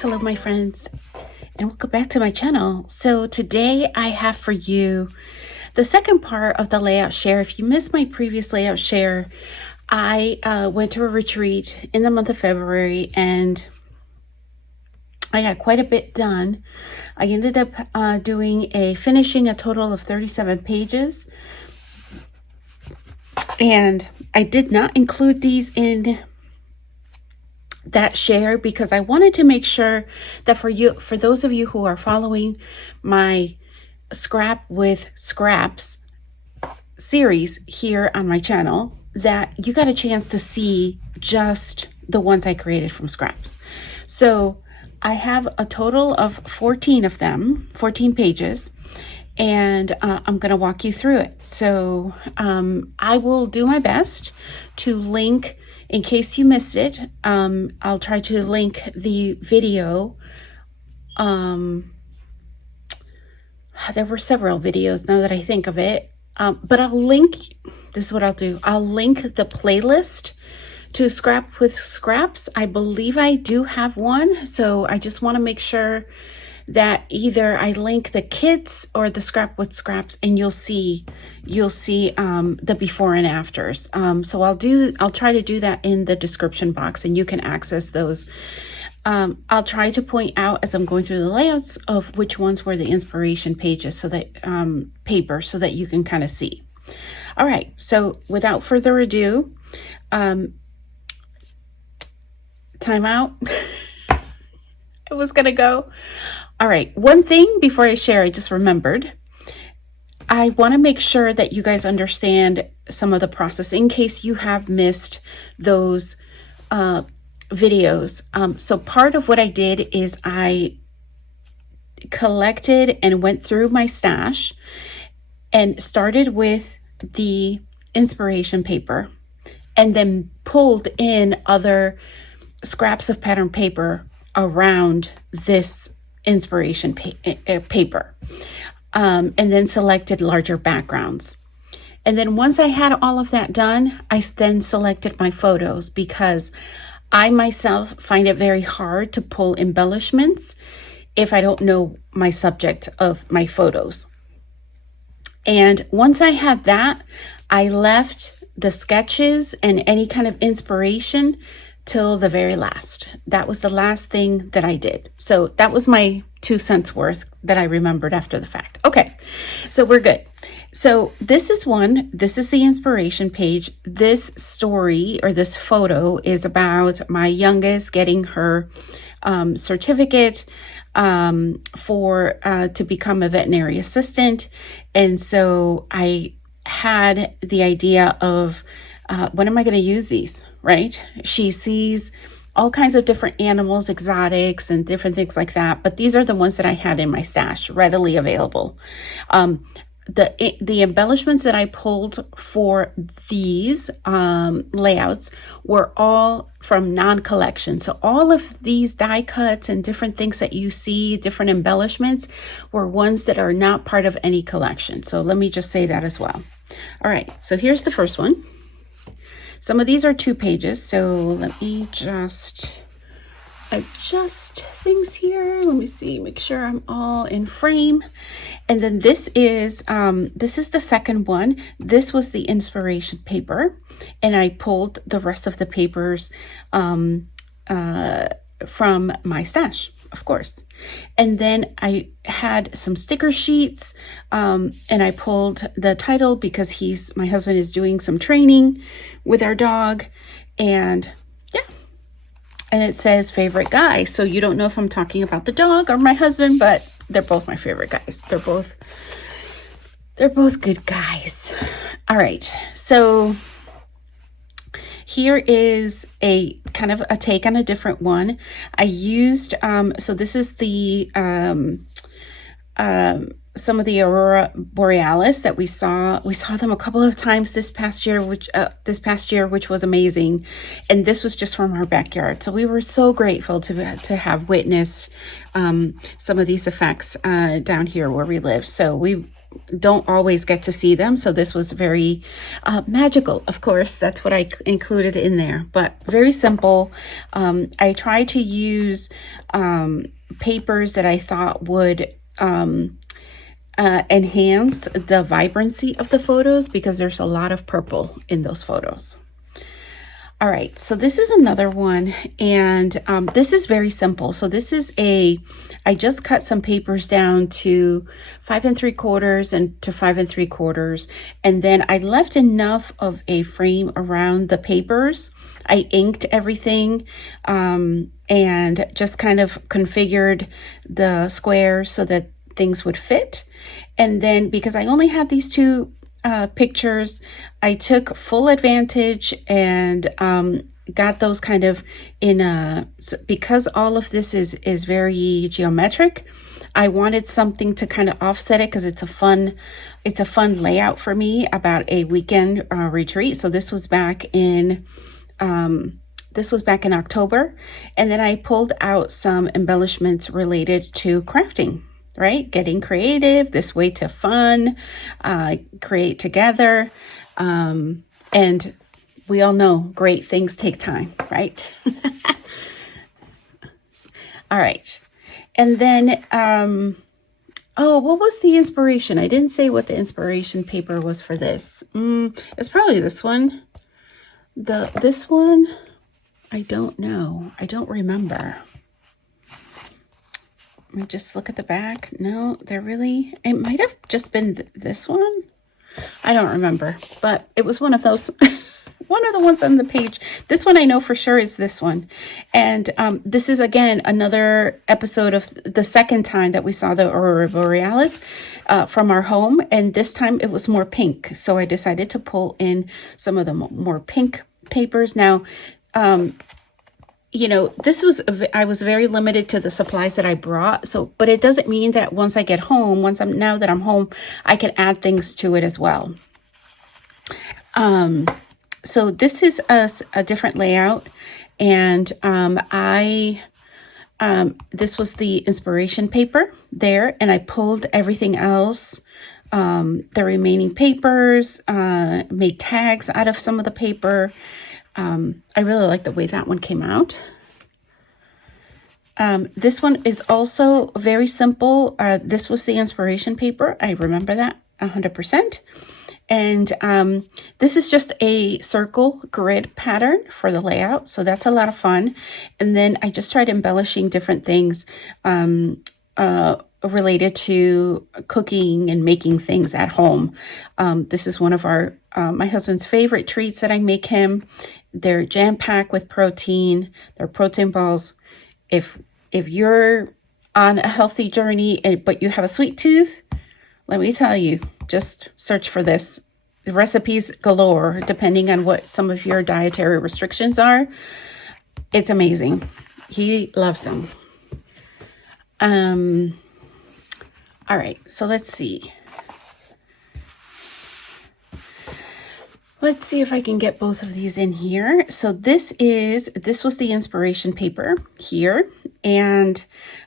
Hello, my friends, and welcome back to my channel. So today I have for you the second part of the layout share. If you missed my previous layout share, I went to a retreat in the month of February and I got quite a bit done. I ended up finishing a total of 37 pages, and I did not include these in that share because I wanted to make sure that for those of you who are following my Scrap with Scraps series here on my channel, that you got a chance to see just the ones I created from scraps. So I have a total of 14 of them, 14 pages, and I'm going to walk you through it. So I will do my best to link, in case you missed it, I'll try to link the video. There were several videos now that I think of it, but I'll link, this is what I'll do. I'll link the playlist to Scrap with Scraps. I believe I do have one, so I just want to make sure that either I link the kids or the Scrap with Scraps, and you'll see the before and afters. So I'll try to do that in the description box, and you can access those. I'll try to point out as I'm going through the layouts of which ones were the inspiration pages, so that paper, so that you can kind of see. All right, so without further ado, time out. I was gonna go. All right, one thing before I share, I just remembered. I want to make sure that you guys understand some of the process in case you have missed those videos. So part of what I did is I collected and went through my stash and started with the inspiration paper and then pulled in other scraps of pattern paper around this inspiration paper, and then selected larger backgrounds. And then once I had all of that done, I then selected my photos, because I myself find it very hard to pull embellishments if I don't know my subject of my photos. And once I had that, I left the sketches and any kind of inspiration till the very last. That was the last thing that I did. So that was my 2 cents worth that I remembered after the fact. Okay, so we're good. So this is the inspiration page. This story, or this photo, is about my youngest getting her certificate to become a veterinary assistant. And so I had the idea of, when am I going to use these, right? She sees all kinds of different animals, exotics, and different things like that. But these are the ones that I had in my stash, readily available. The embellishments that I pulled for these layouts were all from non-collection. So all of these die cuts and different things that you see, different embellishments, were ones that are not part of any collection. So let me just say that as well. All right, so here's the first one. Some of these are 2 pages, so let me just adjust things here. Let me see, make sure I'm all in frame. And then this is the second one. This was the inspiration paper, and I pulled the rest of the papers from my stash, of course. And then I had some sticker sheets, and I pulled the title because my husband is doing some training with our dog, and yeah. And it says favorite guy. So you don't know if I'm talking about the dog or my husband, but they're both my favorite guys. They're both good guys. All right. So here is a kind of a take on a different one. I used, so this is the, some of the Aurora Borealis that we saw. We saw them a couple of times this past year, which was amazing. And this was just from our backyard. So we were so grateful to have witnessed some of these effects down here where we live. So we don't always get to see them. So this was very magical. Of course, that's what I included in there, but very simple. I try to use papers that I thought would enhance the vibrancy of the photos, because there's a lot of purple in those photos. All right, so this is another one, and this is very simple. So this is I just cut some papers down to 5 3/4 and to 5 3/4, and then I left enough of a frame around the papers. I inked everything and just kind of configured the squares so that things would fit. And then because I only had these two pictures, I took full advantage and got those kind of in because all of this is very geometric. I wanted something to kind of offset it, because it's a fun layout for me about a weekend retreat. So this was back in October, and then I pulled out some embellishments related to crafting. Right? Getting creative, this way to fun, create together. And we all know great things take time, right? All right. And then, what was the inspiration? I didn't say what the inspiration paper was for this. It's probably this one. This one, I don't know. I don't remember. Let me just look at the back. No, it might have just been this one. I don't remember, but it was one of those, one of the ones on the page. This one I know for sure is this one. And this is, again, another episode of the second time that we saw the Aurora Borealis from our home. And this time it was more pink. So I decided to pull in some of the more pink papers. Now, I was very limited to the supplies that I brought. So, but it doesn't mean that once I get home, now that I'm home, I can add things to it as well. So this is a different layout, and this was the inspiration paper there, and I pulled everything else, the remaining papers, made tags out of some of the paper. I really like the way that one came out. This one is also very simple. This was the inspiration paper. I remember that 100%. And this is just a circle grid pattern for the layout. So that's a lot of fun. And then I just tried embellishing different things related to cooking and making things at home. This is one of my husband's favorite treats that I make him. They're jam-packed with protein. They're protein balls. If you're on a healthy journey, but you have a sweet tooth, let me tell you, just search for this. The recipes galore, depending on what some of your dietary restrictions are. It's amazing. He loves them. All right, so let's see. Let's see if I can get both of these in here. So this was the inspiration paper here. And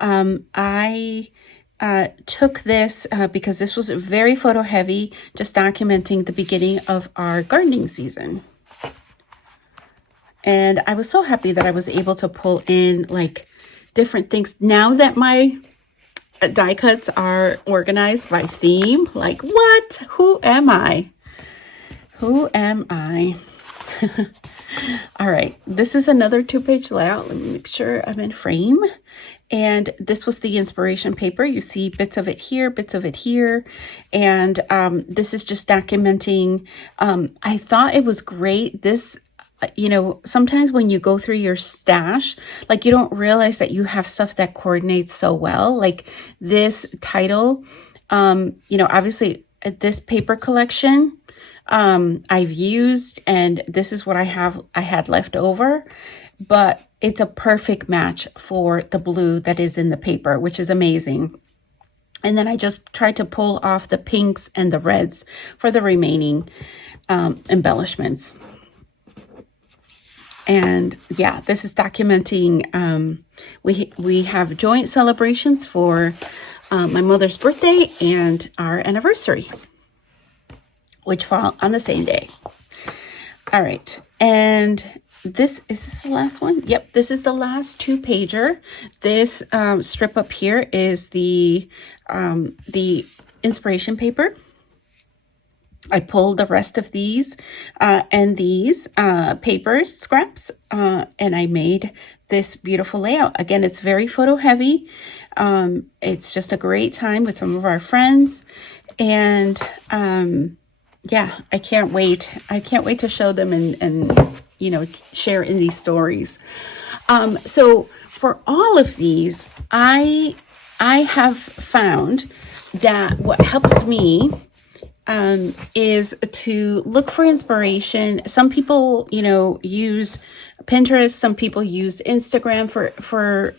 I took this because this was very photo heavy, just documenting the beginning of our gardening season. And I was so happy that I was able to pull in like different things. Now that my die cuts are organized by theme, like what? Who am I? Who am I? All right, this is another 2-page layout. Let me make sure I'm in frame. And this was the inspiration paper. You see bits of it here, bits of it here. And this is just documenting. I thought it was great. This, sometimes when you go through your stash, like you don't realize that you have stuff that coordinates so well. Like this title, obviously this paper collection, I've used, and this is what I had left over, but it's a perfect match for the blue that is in the paper, which is amazing. And then I just tried to pull off the pinks and the reds for the remaining embellishments. And yeah, this is documenting, we have joint celebrations for my mother's birthday and our anniversary, which fall on the same day. All right, and is this the last one? Yep, this is the last 2-pager. This strip up here is the inspiration paper. I pulled the rest of these and these paper scraps, and I made this beautiful layout. Again, it's very photo heavy. It's just a great time with some of our friends, and yeah, I can't wait. I can't wait to show them and you know, share in these stories. So for all of these, I have found that what helps me is to look for inspiration. Some people, you know, use Pinterest. Some people use Instagram for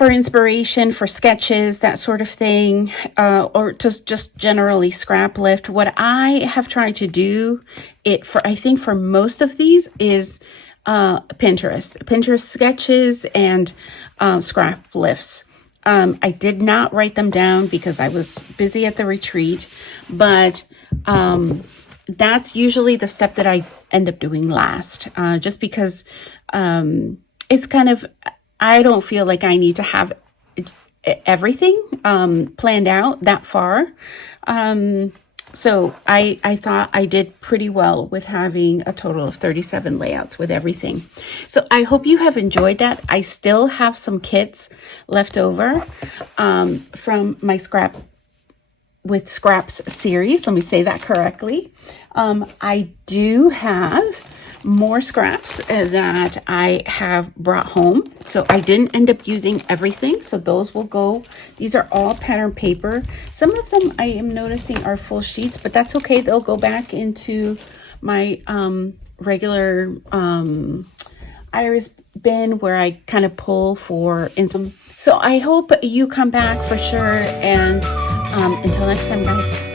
inspiration, for sketches, that sort of thing, or just generally scrap lift. What I have tried to do I think for most of these is Pinterest sketches and scrap lifts. I did not write them down because I was busy at the retreat, but that's usually the step that I end up doing last, just because it's kind of, I don't feel like I need to have everything planned out that far. So I thought I did pretty well with having a total of 37 layouts with everything. So I hope you have enjoyed that. I still have some kits left over from my Scrap with Scraps series. Let me say that correctly. I do have more scraps that I have brought home. So I didn't end up using everything. So those will go. These are all pattern paper. Some of them I am noticing are full sheets, but that's okay. They'll go back into my regular iris bin where I kind of pull for inspo. So I hope you come back for sure. And until next time, guys.